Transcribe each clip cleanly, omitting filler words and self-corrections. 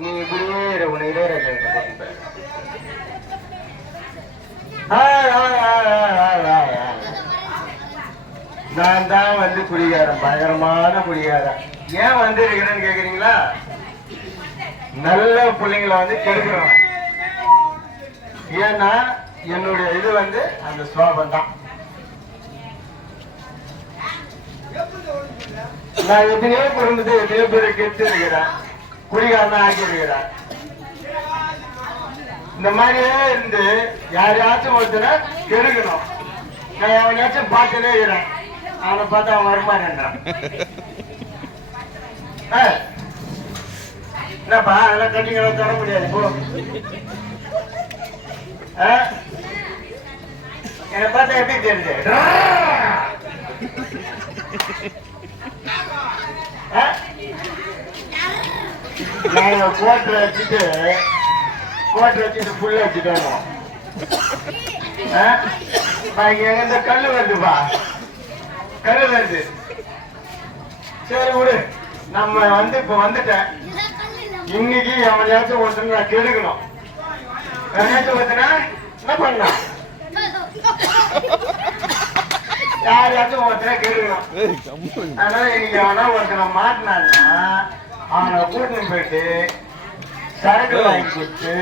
நீ இப்படியே உன்னை இளையராஜா நான் தான் வந்து குடிகாரன், பயங்கரமான குடிகாரன். ஏன் வந்து இருக்கிறேன்னு கேக்குறீங்களா? நல்ல பிள்ளைங்களை வந்து கெடுக்கிறவன். ஏன்னா என்னுடைய இது வந்து அந்த சுவாபம் தான். நான் எத்தனையோ குடும்பத்தை எத்தனையோ பேரை கெட்டு இருக்கிறேன், குடிகாரனா ஆக்கி இருக்கிறேன். இந்த மாதிரியே இருந்து யாரையாச்சும் ஒருத்தனை கெடுக்கணும். நான் அவனையாச்சும் பார்த்துட்டே இருக்கிறேன், அவனை பார்த்து அவன் வரமாட்டேன்றான். என்னப்பா அதெல்லாம் கட்டிங்கெல்லாம் தர முடியாது போ. என்னை பார்த்தா எப்படி தெரியுது? நான் கோட்டை வச்சுட்டு புள்ள வச்சுட்டோம். எங்க கல்லு வருதுப்பா, கல்லு வருது. சரி விடு, நம்ம வந்து இப்ப வந்துட்டேன். இன்னைக்கு எவனையாச்சும் ஒருத்தர் நான் கெடுக்கணும். எவனையாச்சும் ஒருத்தனா என்ன பண்ணலாம்? யாரையாச்சும் ஒருத்தரை கெடுக்கணும். அதனால இன்னைக்கு அவனா ஒருத்தனை மாட்டினான்னா அவனை கூட்டின்னு போயிட்டு சரக்கு வாங்கி கொடுத்து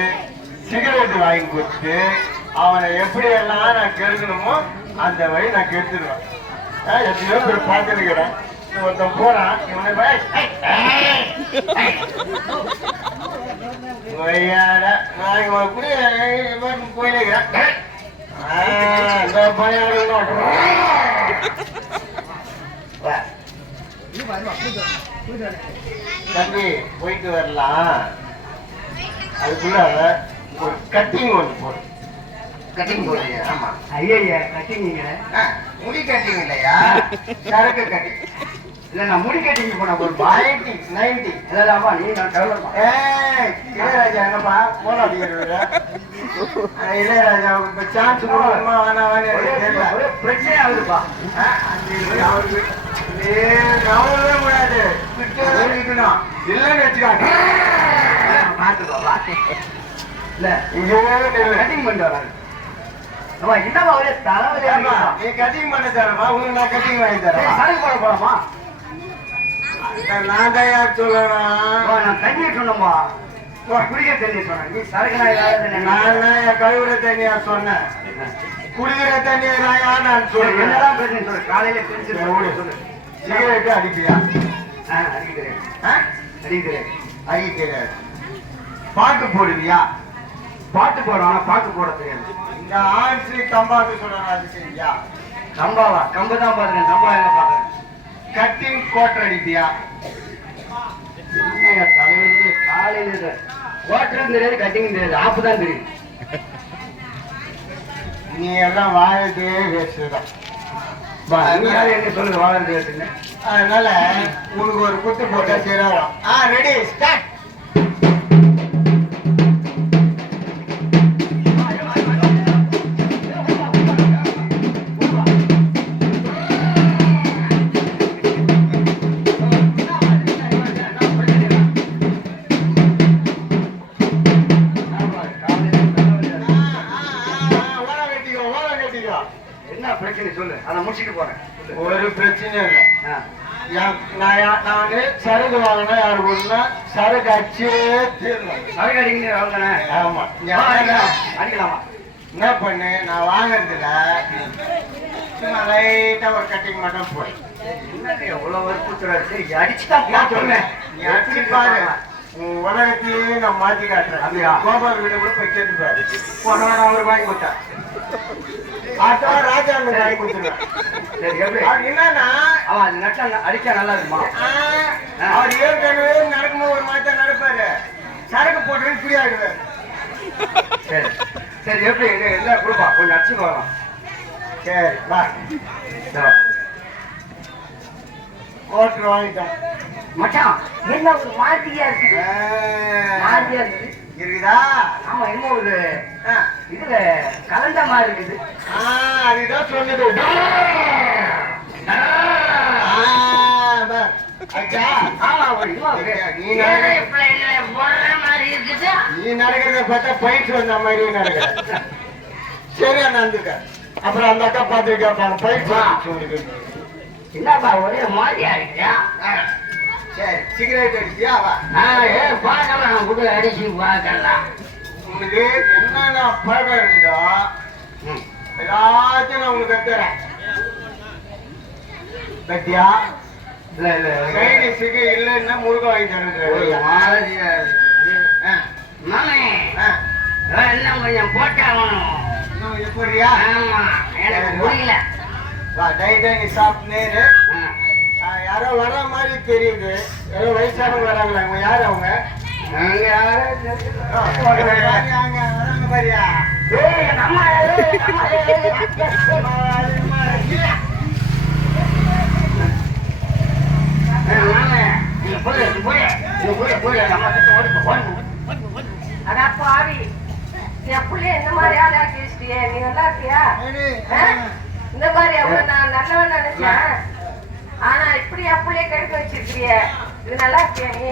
சிகரெட் வாங்கி கொடுத்து அவனை எப்படி எல்லாம் நான் கெடுக்கணுமோ அந்த வழி நான் கெடுத்துடுவேன். எத்தனையோ பேர் பார்த்துருக்கிறேன். ஒருத்தன் போறான், இவனை நான் இவனை கூட போயிருக்கிறேன். தம்பி போயிட்டு வரலாம், அதுக்குள்ள ஒரு கட்டிங் ஒன்று போடு. கட்டிங் போடுறியா? ஆமா. ஐயா கட்டிங் முடி கட்டிங் இல்லையா, சரக்கு கட்டிங். இல்ல நான் முடி கட்டிங் போன ஒரு 90 இல்லடாமா நீ நான் டெவலப். இளையராஜா என்னப்பா போன அடிக்கிற இளையராஜா இப்ப சான்ஸ் கொடுக்கணுமா வேணாம் ஒரே பிரச்சனை ஆகுதுப்பா. அவருக்கு கவனமே கூடாது, இருக்கணும் இல்லைன்னு வச்சுக்காங்க. பாத்துக்கோ இல்ல இங்க கட்டிங் பண்ணிட்டு வராங்க. என்னமா ஒரே தலைவலியா? நீ கட்டிங் பண்ண தரமா, உனக்கு நான் கட்டிங் வாங்கி தரேன். சரக்கு போட போலாமா? நான் தான் யார் சொல்லணும்? நான் தண்ணி சொன்னமா, குடிக்கிற தண்ணி சொன்னேன். நீ சரக்கு நான் கழுவுற தண்ணியா சொன்னேன், குடிக்கிற தண்ணியா நான் சொல்றேன். என்னதான் பிரச்சனை சொல்லு, காலையில சொல்லு. சிகரெட்டு அடிப்பியா? அடிக்கிறேன். பாட்டு போடுவியா? பாட்டு போடுவோம், ஆனா பாட்டு போட தெரியாது. இந்த ஆட்சி கம்பாக்கு சொல்றாங்க, அது சரியா? கம்பாவா? கம்பு தான் பாருங்க, கம்பா என்ன பாக்குறேன். கட்டிங் கோட்டர் அடிப்பியா? தலைவருக்கு காலையில கோட்டரும் தெரியாது, கட்டிங் தெரியாது, ஆப்பு தான் தெரியும். நீ எல்லாம் வாழ்க்கே வேஸ்டுதான். என்ன சொல்லுங்க வாழ்க்கை வேஸ்ட்டுன்னு. அதனால உனக்கு ஒரு குத்து போட்டா சரியாகும். Ready start. என்ன பிரச்சனை சொல்லு, அதை முடிச்சுட்டு போறேன். ஒரு பிரச்சனையும் இல்லை. நான் சரக்கு வாங்கினா யாரு போனா சரக்கு அடிச்சே தீரணும். சரக்கு அடிக்கணும். ஆமா அடிக்கலாமா? என்ன பண்ணு, நான் வாங்கறதுல சும்மா லைட்டா ஒரு கட்டிங் மட்டும் போய். எவ்வளவு வற்புறுத்துறாரு, அடிச்சுதான் சொன்னேன். நீ அடிச்சு பாரு, உலகத்தையே நான் மாத்தி காட்டுறேன். அப்படியா? கோபால் வீடு கூட போய் கேட்டு பாரு. போன வாரம் அவர் வாங்கி கொடுத்தார், அடுத்த வாரம் ராஜா வாங்கி கொடுத்துருவேன். என்னன்னா அவன் நட்டா அடிச்சா நல்லா இருக்குமா? அவர் ஏற்கனவே நடக்கும்போது ஒரு மாதிரி தான் நடப்பாரு, சரக்கு போட்டு ஃப்ரீ ஆகிடுவாரு. சரி சரி, எப்படி என்ன கொடுப்பா, கொஞ்சம் அடிச்சு போகலாம். சரி வா, கோட்டர் வாங்கிட்டோம். மச்சான் என்ன ஒரு மாதிரியா இருக்கு? மாதிரியா இருக்கு இருக்குதா? ஆமா, என்ன ஒரு இதுல கலந்த மாதிரி இருக்குது. அதுதான் சொன்னது. ஆமா, பார்த்தா பயிற்சி வந்த மாதிரியே நடக்க சரியா நடந்துக்க. அப்புறம் அந்த அக்கா பார்த்து கேட்பாங்க பயிற்சி என்னப்பா ஒரே மாதிரியா இருக்கியா? சரி சிகரெட் அடிச்சியா? பார்க்கலாம் கூட அடிச்சு பார்க்கலாம். உனக்கு என்னென்ன பழக்கம் இருக்குதோ எல்லாத்தையும் நான் உனக்கு கத்துறேன். பத்தியா இல்ல இல்ல கைக்கு சிக இல்லைன்னா முருகன் வாங்கி தருங்க. மாதிரியா மாமே இன்னும் கொஞ்சம் போட்டாகணும். எப்படியா? ஆமா எனக்கு புரியல. டைட்டா நீ சாப்பிட்டு யாரோ வர மாதிரி தெரியுது. ஏதோ வயசானவங்க வராங்களா? அவங்க யாரு? அவங்க வராங்க பாரியா? இந்த மாதிரி ஆளா பேசிட்டியே, நீ நல்லா இருக்கியா? இந்த மாதிரி அவங்க நான் நல்லவன் நினைச்சேன். ஆனா இப்படி அப்படியே கெடுக்க வச்சிருக்கிய. இது நல்லா இருக்கியா நீ?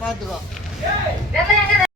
பாத்துக்கோ.